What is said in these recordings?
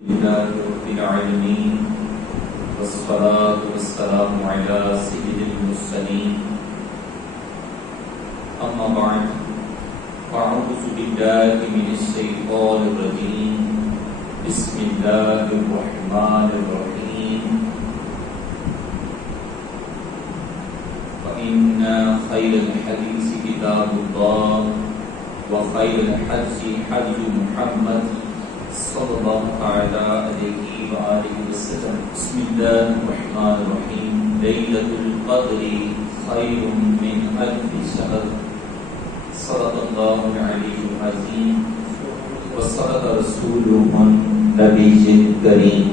لله رب العالمين والصلاة والسلام على سيد المرسلين أما بعد فأعوذ بالله من الشيطان الرجيم بسم الله الرحمن الرحيم فإن خير الحديث كتاب الله وخير الحديث حديث محمد صلى الله تعالى عليه وآله وسلم بسم الله الرحمن الرحيم ليلة القدر خير من ألف شهر صدق الله العلي العظيم وصدق رسوله النبي الكريم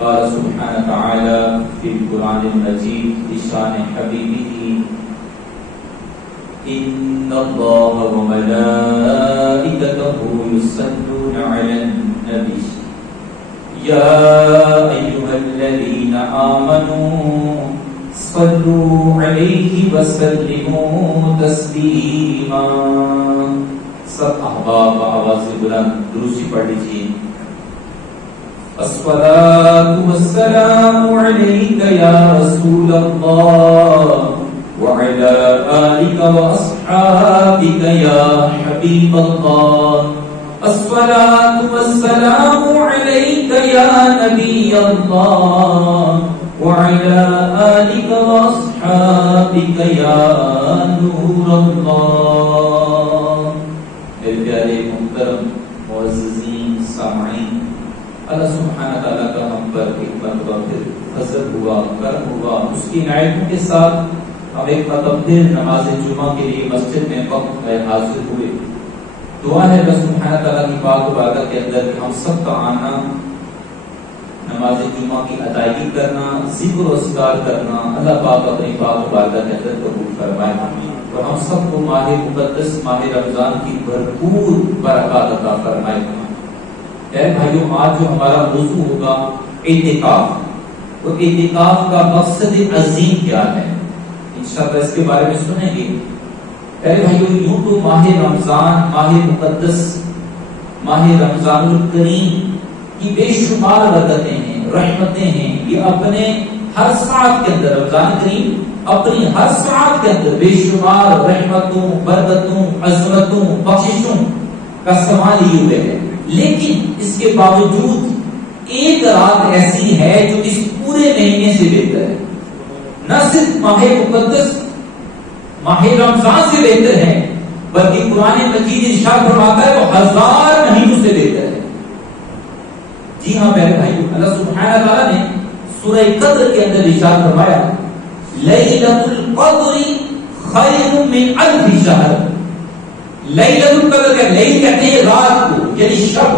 قال سبحانه وتعالى في القرآن المجيد بشأن حبيبه إن الله وملائكته يصلون على النبي يا أيها الذين آمنوا صلوا عليه وسلموا تسليما. سب احباب آواز بلند درود پڑھ لیجیے. الصلاة والسلام عليك يا رسول الله وعلى آلك وأصحابك يا حبيب الله. الصلاة والسلام عليك يا نبي الله وعلى آلك وأصحابك يا نور الله. میرے پیارے محترم معززین سامعین، اللہ سبحانہ تعالیٰ کا ہم پر ایک مرتبہ پھر فضل ہوا، کرم ہوا. اس کی عنایتوں کے ساتھ ہم ایک مرتبہ پھر نماز جمعہ کے لیے مسجد میں وقت میں حاضر ہوئے. دعا ہے اللہ سبحانہ تعالیٰ کی پاک بارگاہ کے اندر کہ ہم سب کا آنا، نماز جمعہ کی ادائیگی کرنا، ذکر و اذکار کرنا اللہ پاک اپنی پاک بارگاہ کے اندر قبول فرمائے اور ہم سب کو ماہ مقدس ماہ رمضان کی بھرپور برکات عطا فرمائے. اے بھائیو، آج جو ہمارا موضوع ہوگا اعتکاف. اور اعتکاف کا مقصد عظیم کیا ہے انشاءاللہ اس کے بارے میں سنیں گے. اے بھائیو، یوں تو ماہ رمضان، ماہ مقدس، ماہ رمضان الکریم کی بے شمار برکتیں ہیں، رحمتیں ہیں. یہ اپنے ہر ساعت کے اندر، رمضان کریم اپنی ہر ساعت کے اندر بے شمار رحمتوں، برکتوں، عظمتوں، بخششوں کا سامان لیے ہوئے ہے. لیکن اس کے باوجود ایک رات ایسی ہے جو اس پورے مہینے سے بہتر ہے. نہ صرف ماہ مقدس ماہ رمضان سے بہتر ہے، بلکہ قرآن مجید ارشاد فرماتا ہے وہ 1000 مہینوں سے بہتر ہے. جی ہاں میرے بھائیو، اللہ سبحانہ تعالیٰ نے سورہ قدر کے اندر ارشاد فرمایا لیلۃ القدر خیر من الف شہر. لیلۃ القدر کا لیل کہتے ہیں رات کو، یعنی شب.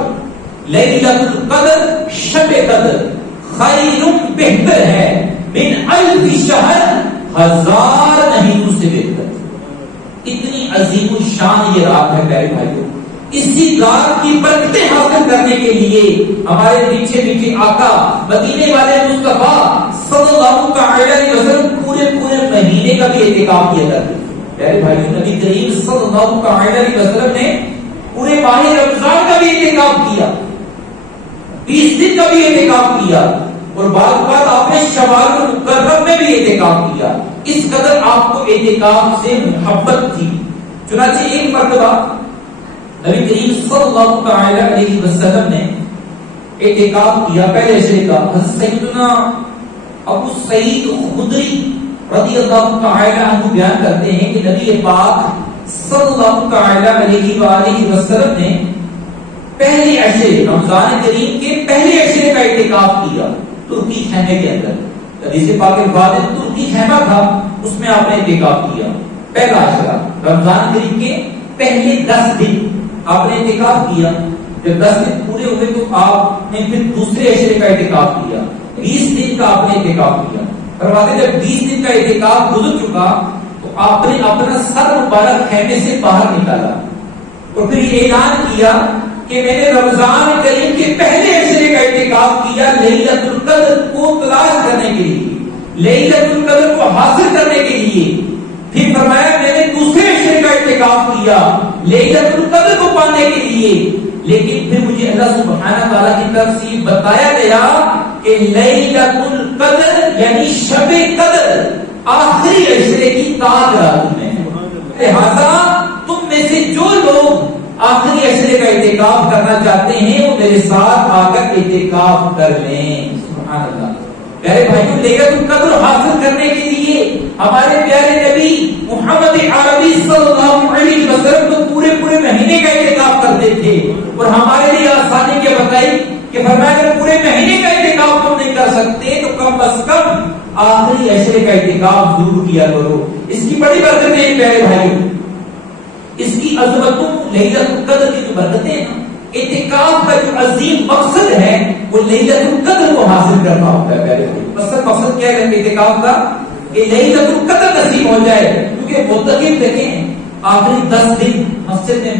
لیلۃ القدر شب قدر خیر بہتر ہے من الف شہر 1000 مہینوں سے بہتر. اتنی عظیم الشان یہ رات ہے پیارے بھائیوں. اسی رات کی برکتیں حاصل کرنے کے لیے ہمارے پیچھے پیچھے آقا مدینے والے مصطفیٰ صلی اللہ علیہ وسلم پورے مہینے کا بھی اعتکاف کیا کرتے. پیارے بھائیوں، نبی کریم صلی اللہ علیہ وسلم نے پورے ماہ رمضان کا بھی اعتکاف کیا، 20 دن کا بھی اعتکاف کیا، اور بعد آپ نے شوال مکرم میں بھی اعتکاف کیا. اس قدر آپ کو اعتکاف سے محبت تھی. چنانچہ ایک مرتبہ نبی کریم صلی اللہ علیہ وسلم نے اعتکاف کیا پہلے عشرے کا. سیدنا ابو سعید خدری رضی اللہ تعالی عنہ بیان کرتے ہیں کہ نبی پاک صلی اللہ علیہ وسلم نے پہلے عشرے رمضان کریم کے پہلے عشرے کا اعتکاف کیا ترکی خیمے کے اندر. حدیث پاک کے بعد ترکی خیمہ تھا، اس میں آپ نے اعتکاف کیا. پہلا عشرہ رمضان کریم کے پہلے 10 دن آپ نے اعتکاف کیا. جب 10 دن پورے ہوئے تو آپ نے پھر دوسرے عشرے کا اعتکاف کیا. 20 دن کا آپ نے اعتکاف کیا. فرماتے جب 20 دن کا اعتکاف گزر چکا تو آپ نے اپنا سر مبارک خیمے سے باہر نکالا اور پھر یہ اعلان کیا کہ میں نے رمضان کریم کے پہلے عشرے کا اعتکاف کیا لیلۃ القدر کو تلاش کرنے کے لیے، لیلۃ القدر کو حاصل کرنے کے لیے. پھر فرمایا میں نے دوسرے عشرے کا اعتکاف کیا لیلۃ القدر کو پانے کے لیے. لیکن پھر مجھے اللہ سبحانہ تعالیٰ کی طرف سے بتایا گیا کہ لیلۃ القدر یعنی شب قدر آخری عشرے کی تاج رات میں، لہذا تم میں سے جو لوگ آخری عشرے کا اعتکاف کرنا چاہتے ہیں وہ میرے ساتھ آ کر اعتکاف کر لیں۔ سبحان اللہ۔ پیارے بھائیوں، لیلۃ القدر حاصل کرنے کے لیے ہمارے پیارے نبی محمد عربی صلی اللہ علیہ وسلم تو پورے مہینے کا اعتکاف کرتے تھے، اور ہمارے لیے آسانی کیا بتائی کہ فرمایا اگر پورے مہینے کا اعتکاف تم نہیں کر سکتے تو کم از کم آخری عشرے کا اعتکاف ضرور کیا کرو۔ اس کی بڑی برکتیں ہیں پیارے بھائیوں، اس کی عظمتوں، لیلۃ القدر کی جو برکتیں ہیں، اعتکاف کا جو عظیم مقصد ہے وہ لیلۃ القدر کو حاصل کرنا ہوتا ہے پیارے بھائی۔ مقصد کیا ہے اعتکاف کا؟ کہ لیلۃ القدر نصیب ہو جائے، کیونکہ متقی دیکھیں آخری 10 دن مسجد میں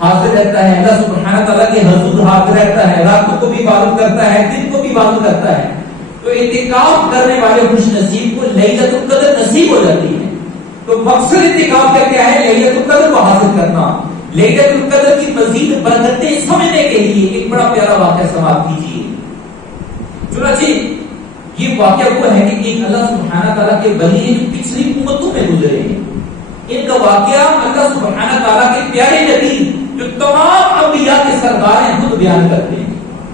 حاضر رہتا ہے، اللہ سبحانہ تعالیٰ کے حضور حاضر رہتا ہے، راتوں کو بھی عبادت کرتا ہے، دن کو بھی عبادت کرتا ہے، تو اعتکاف کرنے والے خوش نصیب کو لیلۃ القدر نصیب ہو جاتی ہے۔ تو مقصد اعتکاف کا کیا ہے؟ لیلۃ القدر کو حاصل کرنا۔ لیلۃ القدر کی مزید برکتیں سمجھنے کے لیے ایک بڑا پیارا واقعہ سماعت کیجیے۔ چنانچہ یہ واقعہ ہوا ہے کہ ایک اللہ سبحانہ تعالیٰ کے ولی ہیں جو پچھلی امتوں میں گزرے ہیں، ان کا واقعہ اللہ سبحانہ تعالیٰ کے پیارے نبی جو تمام انبیاء کے سردار ہیں خود بیان کرتے ہیں۔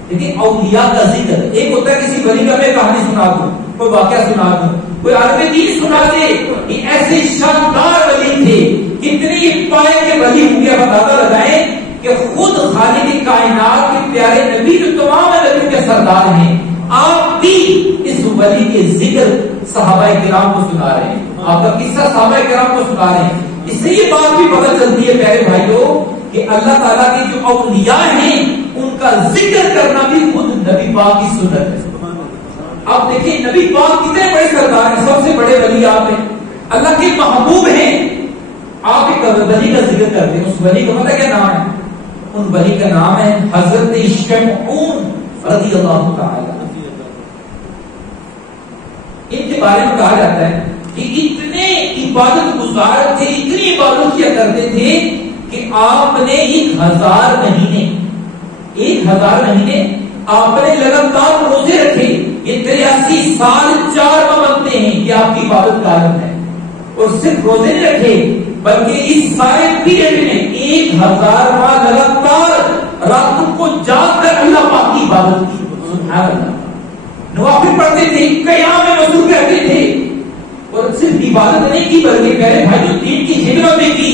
لیکن اولیاء کا ذکر ایک ہوتا ہے کسی ولی کا میں کہانی سنا دوں، کوئی واقعہ سنا دوں، کوئی عالم دین سنا دے کہ ایسے شاندار ولی تھے، کتنی پائے کے ولی ہوں گے، بتاتا لگائیں کہ خود خالق کائنات کے پیارے نبی جو تمام نبیوں کے سردار ہیں، آپ بھی اس ولی کے ذکر صحابہ کرام کو سنا رہے ہیں، آپ کا قصہ صحابہ کرام کو سنا رہے ہیں۔ اس سے یہ بات بھی پتہ چلتی ہے پیارے بھائیوں کہ اللہ تعالیٰ کے جو اولیاء ہیں ان کا ذکر کرنا بھی خود نبی پاک کی سنت ہے۔ آپ دیکھیں نبی پاک کتنے بڑے سردار ہیں، سب سے بڑے ولی آپ ہیں، اللہ کے محبوب ہیں، آپ ایک ولی کا ذکر کرتے ہیں، اس ولی کا پتہ کیا نام ہے؟ ان ولی کا نام ہے حضرت شمعون رضی اللہ تعالی۔ ان کے بارے میں کہا جاتا ہے کہ اتنے عبادت گزار تھے، اتنی عبادت کیا کرتے تھے کہ آپ نے 1000 مہینے آپ نے لگاتار روزے رکھے۔ یہ 83 سال 4 ماہ بنتے ہیں، یہ آپ کی عبادت کا عالم ہے، اور صرف روزے نہیں رکھے بلکہ اس سارے پیریڈ میں 1000 ماہ لگاتار راتوں کو جاگ کر اللہ پاک کی عبادت کی۔ سبحان اللہ۔ نوافل پڑھتے تھے، قیام میں مصروف رہتے تھے، اور صرف عبادت نہیں کی بلکہ پیارے بھائیوں دین کی خدمت بھی کی۔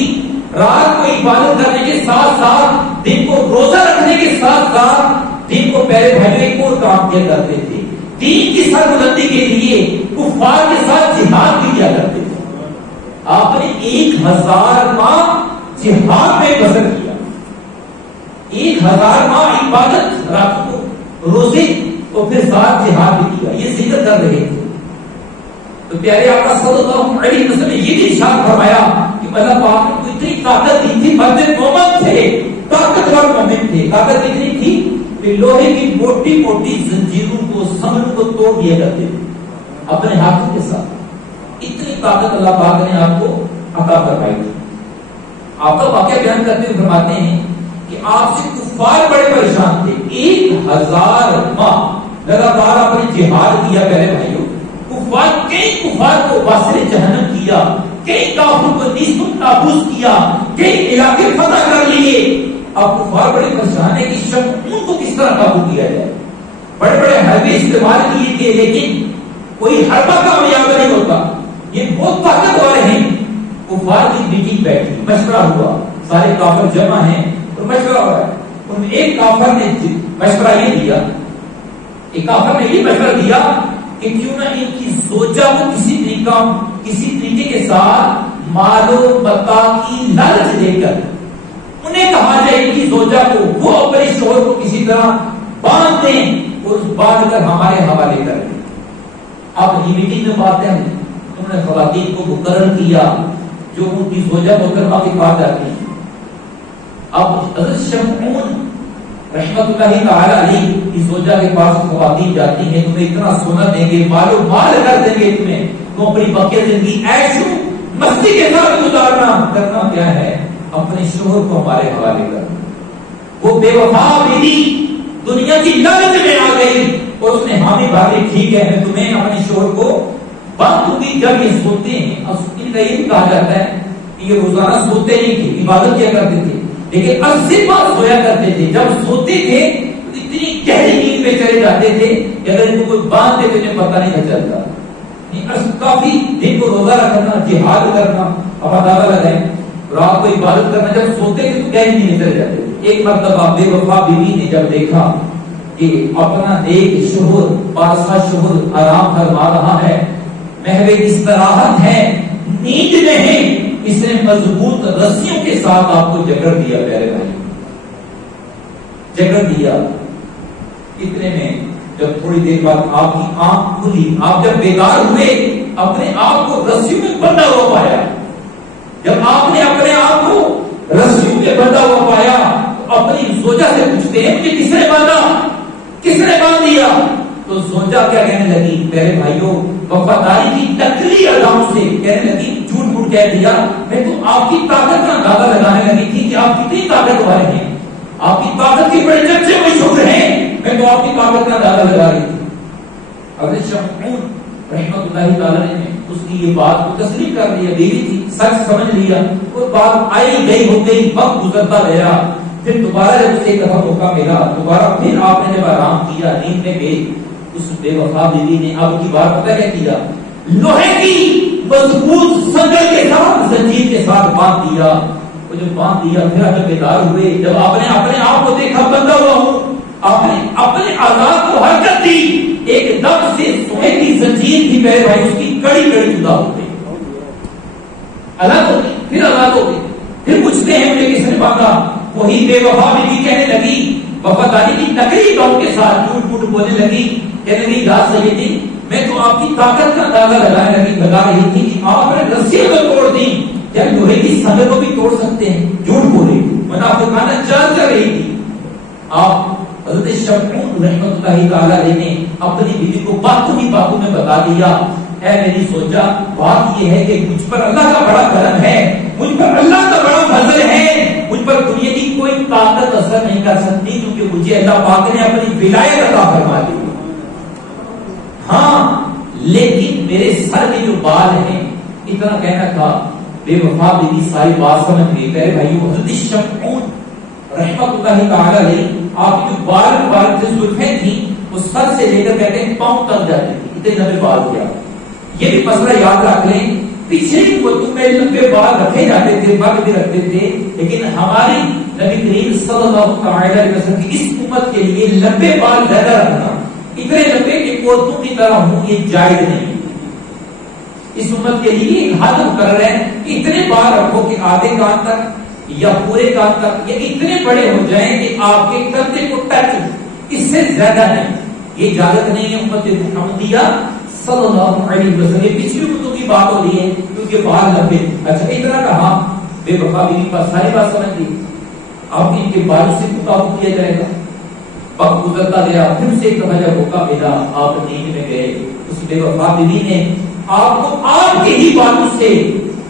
رات کو عبادت کرنے کے ساتھ ساتھ دن کو روزہ رکھنے کے ساتھ ساتھ دن کو پیارے بھائیوں ایک اور کام کیا کرتے تھے، دین کی سربلندی کے لیے کفار کے ساتھ جہاد بھی کیا کرتے تھے۔ آپ نے 1000 ماہ جہاد میں بسر کیا، 1000 ماہ عبادت، رات کو روزے اور پھر ساتھ جہاد بھی کیا، یہ ذکر کر رہے تھے۔ تو پیارے آقا صلی اللہ علیہ وسلم نے یہ بھی ارشاد فرمایا کہ اللہ پاک نے کو اتنی طاقت دی تھی، بندے مومن تھے، طاقتور مومن تھے، طاقت اتنی تھی کہ لوہے کی موٹی موٹی زنجیروں کو سنگوں کو توڑ دیا کرتے تھے اپنے ہاتھوں کے ساتھ۔ اتنی طاقت اللہ پاک نے آپ کو عطا فرمائی تھی۔ آپ کا واقعہ بیان کرتے ہوئے فرماتے ہیں کہ آپ سے کفار بڑے پریشان تھے، 1000 ماہ لگاتار آپ نے جہاد کیا پیارے بھائیوں۔ کئی کفار کو واسطے جہنم کیا، کئی کافروں کو نیست و نابود کیا، کئی علاقے فتح کر لیے۔ اب کفار بڑے پریشان ہیں کہ شمعون کو کس طرح قابو کیا جائے۔ بڑے بڑے حربے استعمال کیے تھے لیکن کوئی حربہ کامیاب نہیں ہوتا، یہ بہت طاقتور ہیں۔ کفار کی میٹنگ بیٹھی، مشورہ ہوا، سارے کافر جمع ہیں اور مشورہ ہو رہا ہے۔ ان میں ایک کافر نے مشورہ یہ دیا، ایک کافر نے یہ مشورہ دیا کہ کیوں نہ ان کی زوجہ کو کسی طریقے کے ساتھ مال و متاع کی لالچ دے کر انہیں کہا جائے ان کی زوجہ کو وہ اپنے شوہر کو کسی طرح باندھ دیں اور باندھ کر ہمارے حوالے کر دیں۔ اب یہ میٹنگ میں بات ہے، انہوں نے خواتین کو مقرر کیا جو ان کی زوجہ محترمہ کے پاس جاتی ہیں۔ اب حضرت شمعون رحمت اللہ تعالی علیہ کی زوجہ کے پاس خواتین جاتی ہیں، تمہیں اتنا سونا دیں گے، مال و مال کر دیں گے تمہیں، تم اپنی بقیہ زندگی عیش مستی کے ساتھ گزارنا، کرنا کیا ہے اپنے شوہر کو ہمارے حوالے کرنا۔ وہ بے وفا بیوی دنیا کی لالچ میں آ گئی اور اس نے حامی بھاگی ٹھیک ہے میں تمہیں اپنے شوہر کو بات دوں گی. جب یہ سوتے ہیں ان کا یہ بھی کہا جاتا ہے کہ یہ روزانہ سوتے نہیں تھے, عبادت کیا کرتے تھے, لیکن 80 بار سویا کرتے تھے. جب سوتے تھے اتنی گہری نیند میں چلے جاتے تھے کہ اگر ان کو کوئی باندھ دیتے انہیں پتہ نہیں چلتا. کافی دن کو روزہ رکھنا, جہاد کرنا, اب اندازہ لگائیں, رات کو عبادت کرنا, جب سوتے تھے تو گہری نیند میں چلے جاتے تھے. ایک مرتبہ بے وفا بیوی نے جب دیکھا کہ اپنا نیک شوہر پارسا شوہر آرام فرما رہا ہے, محو استراحت ہے, نیند میں ہے, اس نے مضبوط رسیوں کے ساتھ آپ کو جکڑ دیا. پیارے بھائی جکڑ دیا. اتنے میں جب تھوڑی دیر بعد آپ کی آنکھ کھلی, آپ جب بیدار ہوئے اپنے آپ کو رسیوں میں بندھا ہوا پایا. جب آپ نے اپنے آپ کو رسیوں میں بندھا ہوا پایا تو اپنی زوجہ سے پوچھتے ہیں مجھے کس نے باندھا, کس نے باندھ دیا؟ تو زوجہ کیا کہنے لگی میرے بھائیوں, وفاداری کی نقلی اداؤں سے کہنے لگی, جھوٹ موٹ کہہ دیا, میں تو آپ کی طاقت کا اندازہ لگانے لگی تھی کہ آپ کتنی طاقت والے ہیں, آپ کی طاقت کے بڑے چرچے مشہور ہیں, میں تو آپ کی طاقت کا اندازہ لگا رہی تھی. حضرت شمعون رحمۃ اللہ تعالی نے اس کی یہ بات کو تسلیم کر لیا, بیوی تھی, سچ سمجھ لیا, اور بات آئی گئی ہو گئی, وقت گزرتا گیا. پھر دوبارہ جب اسے ایک دفعہ موقع ملا, دوبارہ پھر آپ نے جب آرام کیا, نیند میں گئے, اس بے وفا بیوی نے اب کی بات پتہ کیا کیا, لوہے کی مضبوط سنگل کے ساتھ زنجیر کے ساتھ باندھ دیا. وہ جب باندھ دیا پھر جب بیدار ہوئے, جب آپ نے اپنے آپ کو دیکھا بندھا ہوا ہوں, آپ نے اپنے آزاد کو حرکت دی, ایک دم سے سونے کی زنجیر تھی میرے بھائی اس کی کڑی کڑی جدا ہو گئی, الگ ہو گئی, پھر آزاد ہو گئی. پھر پوچھتے ہیں مجھے کس نے باندھا, وہی بے وفا بیوی کہنے لگی وفاداری کی نقلی دور کے ساتھ جھوٹ موٹ بولنے لگی, کہنے لگی یا سیدی میں تو آپ کی طاقت کا اندازہ لگا رہی تھی کہ آپ نے رسیوں کو توڑ دی, کیا لوہے کی سنگ کو بھی توڑ سکتے ہیں, جھوٹ بولے, منافقانہ چال کر رہی تھی. آپ حضرت شمعون رحمۃ اللہ تعالی نے اپنی بیوی کو باتوں ہی باتوں میں بتا دیا, اے میری سوچا بات یہ ہے کہ مجھ پر اللہ کا بڑا کرم ہے, مجھ پر اللہ کا بڑا فضل ہے, مجھ پر دنیا کی کوئی طاقت اثر نہیں کر سکتی کیونکہ مجھے اللہ پاک نے اپنی ولایت عطا فرما دی. ہاں لیکن میرے سر میں جو بال ہیں, اتنا کہنا تھا. بے وفا بیوی ساری بات سمجھ گئی. میرے بھائیوں حضرت شمعون رحمۃ اللہ تعالی علیہ آپ کی بال جو زلفیں تھیں وہ سر سے لے کر کہتے ہیں پاؤں تک جاتی تھی, اتنے لمبے بال کیا. یہ بھی مسئلہ یاد رکھ لیں, پیچھے وقت میں لمبے بال رکھے جاتے تھے, مرد بھی رکھتے تھے, لیکن ہماری نبی کریم صلی اللہ علیہ وسلم کی اس امت کے لیے لمبے بال زیادہ رکھنا, اتنے لمبے کہ عورتوں کی طرح ہوں, یہ جائز نہیں. اس امت کے لیے ایک حد کر رہے ہیں, اتنے بال رکھو کہ آدھے کان تک یا پورے کان تک, یا اتنے بڑے ہو جائیں کہ آپ کے کندھے کو ٹچ, اس سے زیادہ نہیں. یہ اجازت نہیں ہے امت محمدیہ صلی اللہ علیہ وسلم. یہ پچھلی امتوں کی بات ہو رہی ہے کیونکہ بال لمبے. اچھا اتنا کہا, بے وفا بیوی پر ساری بات سمجھ لی, آپ ان کے بالوں سے قابو کیا جائے گا. وقت گزرتا گیا, پھر سے ایک دفعہ جب موقع ملا, آپ نیند میں گئے, اس بے وفا بیوی نے آپ کو آپ کے ہی بالوں سے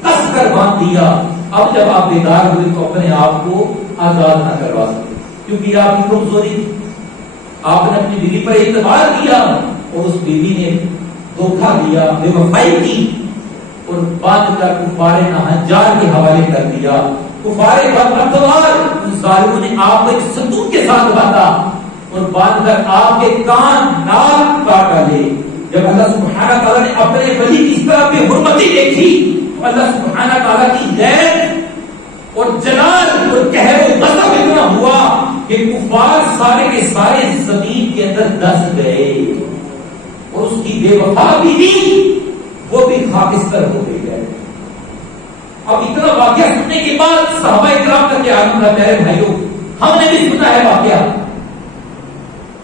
کس کر باندھ دیا. اب جب آپ بیدار ہوئے تو اپنے آپ کو آزاد نہ کروا سکے کیونکہ آپ کی کمزوری تھی. آپ نے اپنی بیوی پر اعتبار کیا اور اس بیوی نے دھوکہ دیا, بے وفائی کی, اور باندھ کر کفار نہجار کے حوالے کر دیا. کفار ظالموں نے آپ کو ایک صندوق کے ساتھ باندھا اور باندھ کر آپ کے کان ناک کاٹ ڈالے. جب اللہ سبحانہ تعالیٰ نے اپنے ولی کی اس طرح بے حرمتی دیکھی تو اللہ سبحانہ تعالیٰ کی غیرت اور جلال اور قہر و غضب اتنا ہوا کہ کفار سارے کے سارے زمین کے اندر دس گئے اور اس کی بے وفا بیوی وہ بھی خاکستر ہو گئی ہے. اب اتنا واقعہ سننے کے بعد صحابہ اکرام کا کیا عالم تھا میرے بھائیوں, ہم نے بھی سنا ہے واقعہ.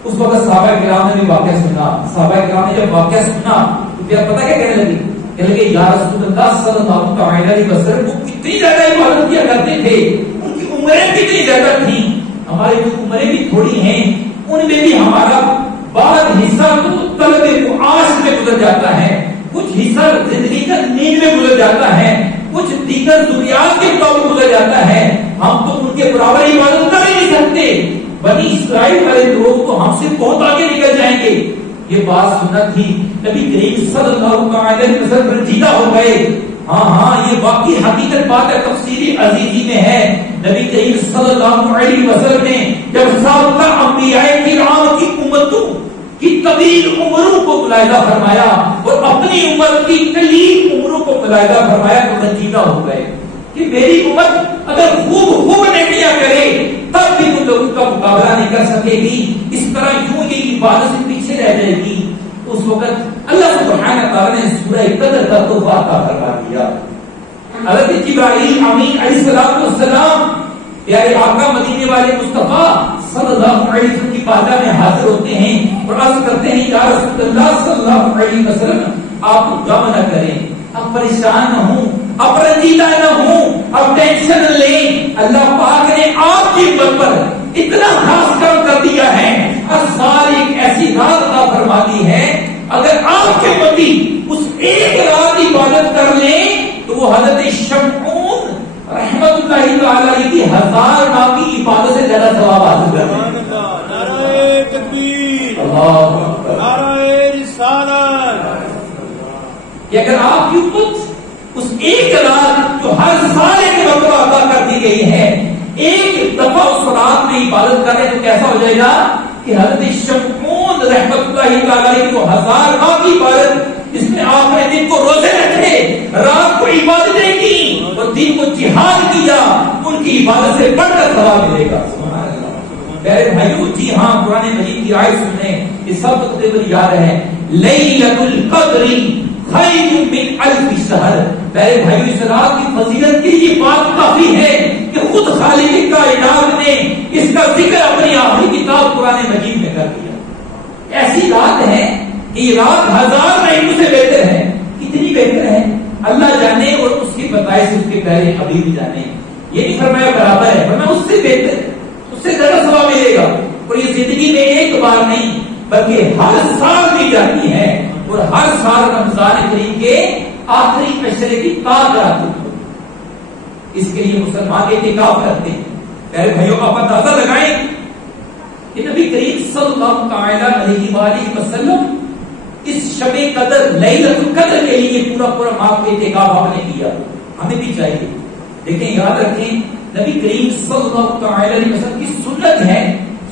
اس وقت صحابہ کرام نے بھی واقعہ سنا. صحابہ کرام نے جب واقعہ سنا تو پھر پتہ کیا کہنے لگی, کہنے لگے یا رسول اللہ صلی اللہ علیہ وسلم وہ کتنی زیادہ عبادت کیا کرتے تھے, ان کی عمریں کتنی زیادہ تھیں, ہماری عمریں بھی تھوڑی ہیں, ان میں بھی ہمارا بعض حصہ تو طلب معاش میں گزر جاتا ہے, کچھ حصہ زندگی کا نیند میں گزر جاتا ہے, کچھ دیگر ضروریات کے طور پر گزر جاتا ہے. ہم تو ان کے برابر عبادت کر ہی نہیں سکتے. سکتے, بنی اسرائیل والے لوگ تو ہم سے بہت آگے نکل جائیں گے. یہ بات سننا تھی, نبی کریم صلی اللہ علیہ وسلم رنجیدہ ہو گئے. ہاں یہ واقعی حقیقت بات ہے, تفسیری عزیزی میں ہے. نبی کریم صلی اللہ علیہ وسلم نے جب سابقہ انبیاء کرام کی امتوں کی طویل عمروں کو ملاحظہ فرمایا اور اپنی امت کی قلیل عمروں کو ملاحظہ فرمایا تو رنجیدہ ہو گئے کہ میری امت اگر خوب نیکیاں کرے تب بھی ان لوگوں کا مقابلہ نہیں کر سکے گی, اس طرح یوں یہ عبادت سے پیچھے رہ جائے گی. اس وقت اللہ سبحانہ تعالی نے سورہ قدر کا تحفہ عطا فرما دیا. حضرت جبرائیل امین علیہ السلام پیارے آقا مدینے والے مصطفیٰ صلی اللہ علیہ وسلم کی بارگاہ میں حاضر ہوتے ہیں اور عرض کرتے ہیں یا رسول اللہ صلی اللہ علیہ وسلم آپ غم نہ کریں, اب پریشان نہ ہوں, اب رنجیدہ نہ ہوں, اب ٹینشن نہ لیں. اللہ پاک نے آپ کی امت پر اتنا خاص کام کر دیا ہے, ہر سال ایک ایسی رات عطا فرما دی ہے, اگر آپ کے پتی اس ایک رات عبادت کر لیں تو وہ حضرت شمعون رحمت اللہ تعالی کی 1000 ماہ کی عبادت سے زیادہ ثواب حاصل کرتے ہیں. نعرہ تکبیر, نعرہ رسالت. کہ اگر آپ کی امت اس ایک رات جو ہر سال ایک مرتبہ عطا کر دی گئی ہے, ایک دفعہ اس رات میں عبادت کرے تو کیسا ہو جائے گا کہ حضرت شمعون رحمت اللہ تعالی کو 1000 ماہ کی عبادت, جس میں آپ نے دن کو روزے رکھے, رات کو عبادتیں کی اور دن کو جہاد کیا, ان کی عبادت سے بڑھ کر ثواب ملے گا. میرے بھائیو, جی ہاں, قرآن مجید کی آیت سنیں, یہ سب تقریباً یاد ہے, لیلۃ القدر خیر من الف شہر. میرے بھائیو, اس رات کی فضیلت کی یہ بات کافی ہے کہ خود خالق کائنات نے اس کا ذکر اپنی آخری کتاب قرآن مجید میں کر دیا. ایسی رات ہے کہ یہ رات 1000 مہینوں سے بہتر ہے. کتنی بہتر ہے اللہ جانے, اور اس کی بتائش اس کے پہلے حبیب جانے. یہ نہیں فرمایا برابر ہے, فرمایا اس سے بہتر, اس سے زیادہ ثواب ملے گا. اور یہ زندگی میں ایک بار نہیں بلکہ ہر سال دی جاتی ہے, اور ہر سال رمضان کریم کے آخری عشرے کی تاج آتی ہے. اس کے لیے مسلمان اعتکاف کرتے ہیں. میرے بھائیوں, آپ اندازہ لگائیں کہ نبی کریم صلی اللہ تعالی علیہ وآلہ وسلم اس شب قدر لیلۃ القدر کے لیے پورا ماہ کا اعتکاف آپ نے کیا. ہمیں بھی چاہیے. دیکھیں, یاد رکھیں, نبی کریم صلی اللہ تعالی علیہ وسلم کی سنت ہے,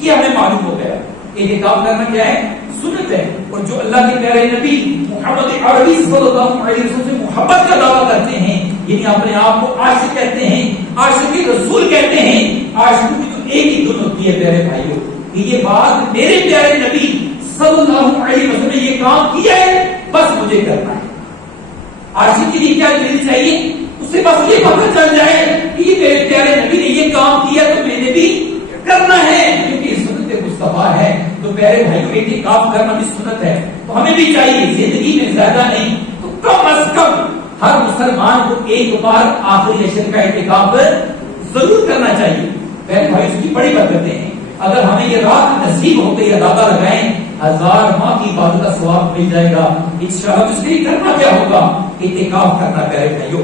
یہ ہمیں معلوم ہو گیا. اعتکاف کرنا کیا ہے؟ سنت ہے. اور جو اللہ کے پیارے نبی محمد عربی صلی اللہ علیہ وسلم سے محبت کا دعویٰ کرتے ہیں, یعنی اپنے آپ کو عاشق کہتے ہیں, عاشق رسول کہتے ہیں, عاشق کی تو ایک ہی دھن ہوتی ہے پیارے بھائیوں, کہ یہ بات میرے پیارے نبی صلی اللہ علیہ وسلم نے یہ کام کیا ہے, بس مجھے کرنا ہے. عاشق کے لیے کیا کرنا چاہیے؟ اس سے بس یہ پتہ چل جائے کہ یہ میرے پیارے نبی نے یہ کام کیا تو میں نے بھی کرنا ہے, کیونکہ سنت مصطفیٰ ہے. تو پیارے بھائیوں, اعتکاف کرنا بھی سنت ہے, تو ہمیں بھی چاہیے زندگی میں زیادہ نہیں تو کم از کم ہر مسلمان کو ایک بار آخری عشر کا اعتکاف ضرور کرنا چاہیے. پیارے بھائی, اس کی بڑی برکتیں ہیں. اگر ہمیں یہ رات نصیب ہو گئی, اندازہ لگائیں 1000 ماہ کی عبادت کا ثواب مل جائے گا انشاءاللہ. اس لیے کرنا کیا ہوگا؟ اعتکاف کرنا. پیارے بھائیوں,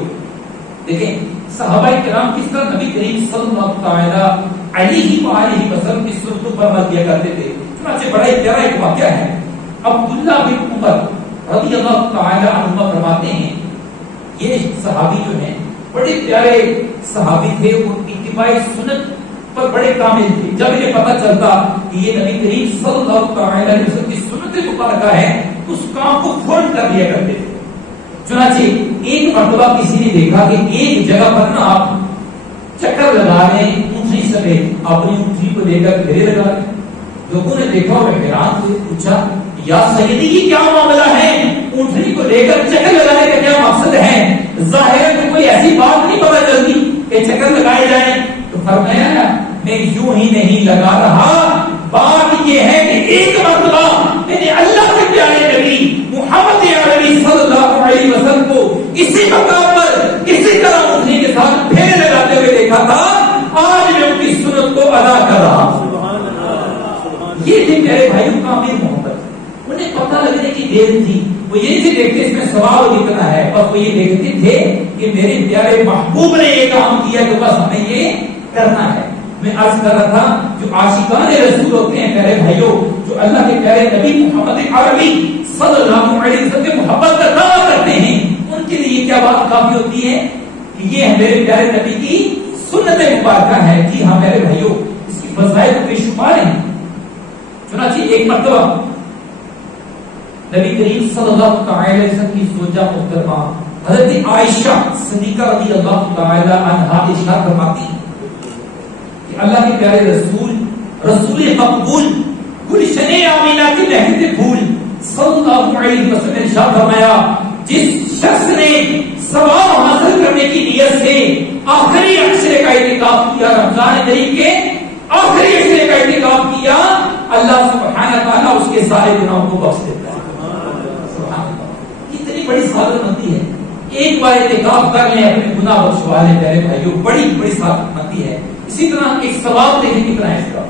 دیکھیں صحابہ کرام کس طرح نبی کریم صلی اللہ تعالی علیہ وآلہ وسلم کی سنتوں پر عمل کیا کرتے تھے. چنانچہ بڑا ہی پیارا ایک واقعہ ہے. عبداللہ بن عمر رضی اللہ تعالی عنہما فرماتے ہیں, یہ صحابی جو ہیں بڑے پیارے صحابی تھے, وہ اتباع سنت پر بڑے کامل تھے. جب یہ پتہ چلتا کہ یہ نبی کریم صلی اللہ تعالی علیہ وسلم کی سنت مبارکہ ہے تو اس کام کو فوراً کر لیا کرتے تھے. چنانچہ ایک مرتبہ کسی نے دیکھا کہ ایک جگہ پر نا آپ چکر لگا رہے ہیں اونٹنی سمیت, اپنی اونٹنی کو لے کر پھیرے لگا رہے ہیں. لوگوں نے دیکھا اور حیران ہوئے, پوچھا یا سیدی یہ کیا معاملہ ہے, اونٹنی کو لے کر چکر لگانے کا کیا مقصد ہے؟ ظاہر ہے کوئی ایسی بات نہیں پتہ چلتی کہ چکر لگائے جائیں. تو فرمایا میں یوں ہی نہیں لگا رہا, بات یہ ہے کہ ایک مرتبہ میں نے اللہ کے پیارے نبی محمد عربی صلی اللہ علیہ وسلم کو اسی مقام پر اسی طرح اونٹنی کے ساتھ پھیرے لگاتے ہوئے دیکھا تھا. آج میں ان کی سنت کو ادا کر رہا ہوں. یہ تھی میرے بھائیوں کامل محبت. انہیں پتہ لگنے کی دیر تھی, وہ یہ سے دیکھتے اس میں ثواب کتنا ہے, بس وہ یہ دیکھتے تھے کہ میرے پیارے محبوب نے یہ کام کیا تو بس ہمیں یہ کرنا ہے. میں عرض کر رہا تھا جو عاشقان رسول ہوتے ہیں پیارے بھائیوں، جو اللہ کے پیارے نبی محمد عربی صلی اللہ علیہ وسلم کی محبت کا دعویٰ کرتے ہیں، ان کے لیے کیا بات کافی ہوتی ہے کہ یہ میرے پیارے نبی کی سنت مبارکہ ہے. جی ہاں میرے بھائیوں، اس کی فضائل بے شمار ہیں. چنانچہ ایک مرتبہ نبی کریم صلی اللہ تعالی علیہ وسلم کی زوجہ محترمہ حضرت عائشہ صدیقہ رضی اللہ تعالی عنہا ارشاد فرماتی کہ اللہ کے پیارے رسول مقبول گلشن آمینہ کے لہجے پھول صلی اللہ علیہ وسلم نے ارشاد فرمایا، جس شخص نے ثواب حاصل کرنے کی نیت سے آخری عشرے کا اعتکاف کیا، رمضان کریم کے آخری عشرے کا اعتکاف کیا، اللہ سبحانہ تعالیٰ اس کے سارے گناہوں کو بخش دیتا ہے. اتنی بڑی سعادت مندی ہے. ایک بار اعتکاف کر لیں اپنے گناہ بخشوا لیں میرے بھائیوں، بڑی بڑی سعادت مندی ہے. اسی طرح ایک ثواب دیکھیں کتنا ہے اس کا.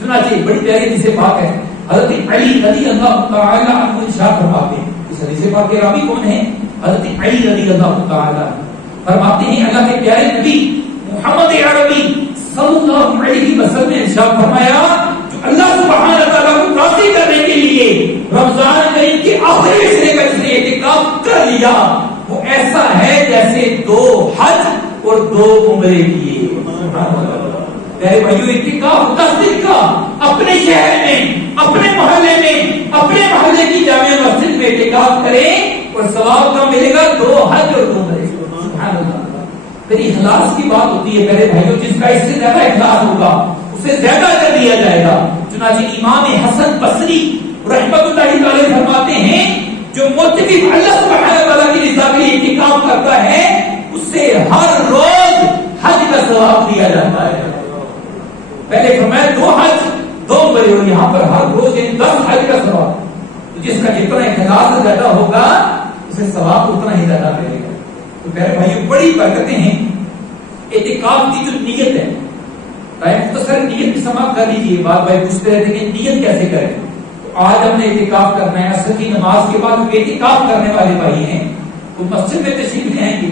چنانچہ بڑی پیاری حدیث پاک ہے، حضرت علی رضی اللہ تعالی عنہ ارشاد فرماتے ہیں. اس حدیث پاک کے راوی کون ہیں؟ حضرت علی رضی اللہ تعالی عنہ فرماتے ہیں اللہ کے پیارے نبی محمد عربی صلی اللہ علیہ وسلم نے ارشاد فرمایا، جو اللہ سبحانہ تعالیٰ کو راضی کرنے کے لیے رمضان کریم کے آخری عشرے کا جس نے اعتکاف کر لیا، وہ ایسا ہے جیسے 2 حج اور 2 عمرے کیے. میرے بھائیوں، اعتکاف 10 دن کا اپنے شہر میں، اپنے محلے میں، اپنے محلے کی جامع مسجد میں اعتکاف کریں اور ثواب کا ملے گا 2 حج اور 2 عمرے. سبحان اللہ. پھر اخلاص کی بات ہوتی ہے میرے بھائیوں، جس کا اس سے زیادہ اخلاص ہوگا اسے زیادہ اجر دیا جائے گا. چنانچہ امام حسن بصری رحمۃ اللہ علیہ فرماتے ہیں، جو معتکف اللہ سبحانہ تعالیٰ کی رضا کے لیے اعتکاف کرتا ہے اسے ہر روز حج کا ثواب دیا جاتا ہے. پہلے فرمایا 2 حج 2 عمرے، اور یہاں پر ہر روز 10 حج کا ثواب. تو جس کا جتنا اخلاص زیادہ ہوگا اسے ثواب اتنا ہی زیادہ ملے گا. تو میرے بھائیوں، بڑی برکتیں ہیں اعتکاف کی. جو نیت ہے، مختصر نیت بھی سماعت کر لیجیے. بات بھائی پوچھتے رہتے کہ نیت کیسے کریں. تو آج ہم نے اعتکاف کرنا ہے. عصر کی نماز کے بعد اعتکاف کرنے والے بھائی ہیں وہ مسجد میں تشریف لے آئیں گے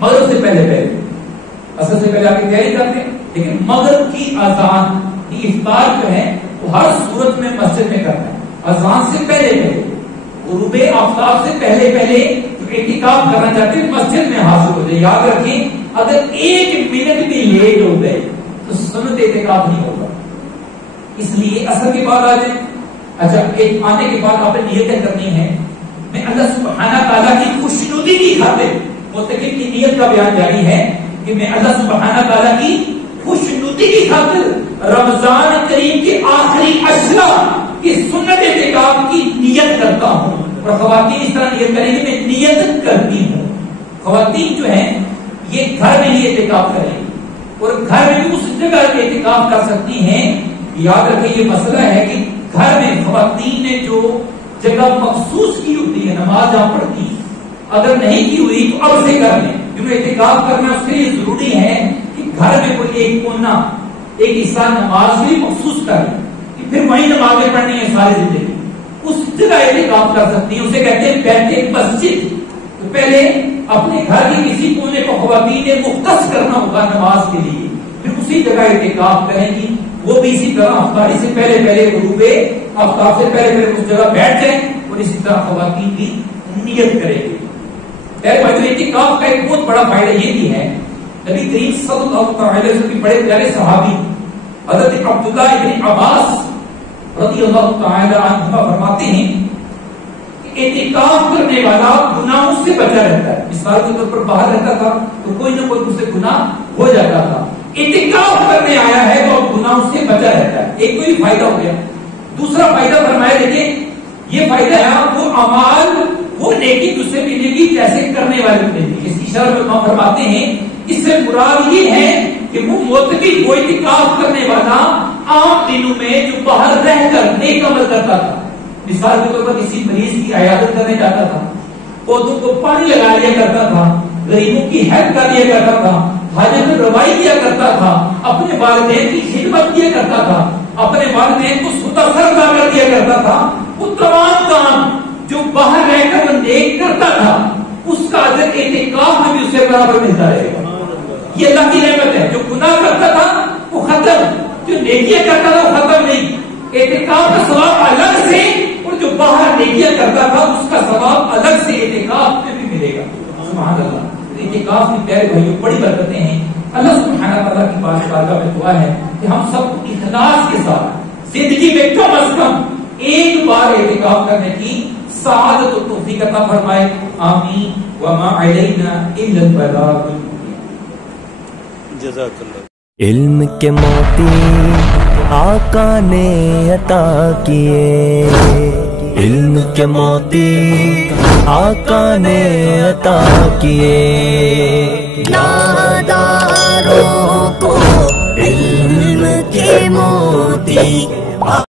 مغرب سے پہلے. عصر سے پہلے آپ کی تیاری کرتے ہیں، لیکن مغرب کی اذان کی افطار جو ہے وہ ہر صورت میں مسجد میں کرنا ہے. اذان سے پہلے غروب آفتاب سے پہلے جو اعتکاف کرنا چاہتے ہیں مسجد میں حاصل ہو جائے. یاد رکھیں، اگر 1 منٹ بھی لیٹ ہو گئے تو سنت اعتکاف نہیں ہوگا. اس لیے عصر کے بعد آ جائیں. اچھا، ایک آنے کے بعد آپ نے نیتیں کرنی ہے. میں اللہ سبحانہ تعالیٰ کی خوشنودی کی خاطر، معتکف کی نیت کا بیان جاری ہے کہ میں اللہ سبحانہ تعالیٰ کی خوشنودی کی خاطر رمضان کریم کے آخری عشرہ کی سنت اعتکاف کی نیت کرتا ہوں. اور خواتین اس طرح نیت کریں گے، میں نیت کرتی ہوں. خواتین جو ہیں یہ گھر میں ہی اعتکاف کریں گی اور گھر میں اس جگہ اعتکاف کر سکتی ہیں. یاد رکھیں، یہ مسئلہ ہے کہ گھر میں خواتین نے جو جگہ مخصوص کی ہوتی ہے نماز جہاں پڑھتی، اگر نہیں کی ہوئی تو اب سے کر لیں. کیونکہ اعتکاف کرنا اس کے لیے ضروری ہے کہ گھر میں کوئی ایک کونا، ایک حصہ نماز بھی مخصوص کر لیں کہ پھر وہی نمازیں پڑھنی ہے ساری زندگی. اس جگہ اعتکاف کر سکتی ہیں، اسے کہتے ہیں بیت مسجد. تو پہلے اپنے گھر کے کسی کونے کو خواتین نے مختص کرنا ہوگا نماز کے لیے، پھر اسی جگہ اعتکاف کریں گی. وہ بھی اسی طرح افطاری سے پہلے غروب آفتاب سے پہلے اس جگہ بیٹھ جائیں اور اسی طرح خواتین کی نیت کریں گے. اعتکاف کا ایک بہت بڑا فائدہ یہ بھی ہے، نبی کریم صلی اللہ علیہ وسلم کے بڑے پیارے صحابی حضرت عبداللہ ابن عباس رضی اللہ تعالی عنہ فرماتے ہیں کہ اعتکاف کرنے والا گناہوں سے بچا رہتا ہے. مثال کے طور پر باہر رہتا تھا تو کوئی نہ کوئی اس سے گناہ ہو جاتا تھا. اعتکاف کرنے آیا ہے تو اب گناہوں سے بچا رہتا ہے. ایک کوئی فائدہ ہو گیا. دوسرا فائدہ فرمایا دیکھیں، یہ فائدہ ہے وہ اعمال، وہ نیکی تجھ سے ملے گی جیسے کرنے والے ملے گی. اس کی شرح میں فرماتے ہیں اس سے مراد یہ ہے کہ وہ معتکف، وہ اعتکاف کرنے والا عام دنوں میں جو باہر رہ کر نیک عمل کرتا تھا، مثال کے طور پر کسی مریض کی عیادت کرنے جاتا تھا، پودوں کو پانی لگا دیا کرتا تھا، غریبوں کی ہیلپ کر دیا کرتا تھا، حاجت روائی کیا کرتا تھا، اپنے والدین کی خدمت کیا کرتا تھا، اپنے والدین کو سر کر دیا کرتا تھا. وہ تمام کام جو باہر رہ کر وہ نیک کرتا تھا اس کا اجر اعتکاف میں بھی اسے برابر ملتا رہے گا. یہ اللہ کی نعمت ہے. جو گناہ کرتا تھا وہ ختم، جو نیکیاں کرتا تھا وہ ختم نہیں، اعتکاف کا ثواب الگ سے، اور جو باہر نیکیاں کرتا تھا اس کا ثواب الگ سے اعتکاف میں بھی ملے گا. سبحان اللہ. اعتکاف کی پیارے بھائیوں بڑی برکتیں ہیں. اللہ سبحانہ تعالیٰ کی بارگاہ میں دعا ہے کہ ہم سب کو اخلاص کے ساتھ زندگی میں کم از کم ایک بار اعتکاف کرنے کی سعادت و توفیق عطا فرمائے. آمین. وما علینا الا البلاغ المبین. جزاک اللہ. علم کے موتی آقا نے عطا کیے، علم کے موتی آقا نے عطا کیے، ناداروں کو علم کے موتی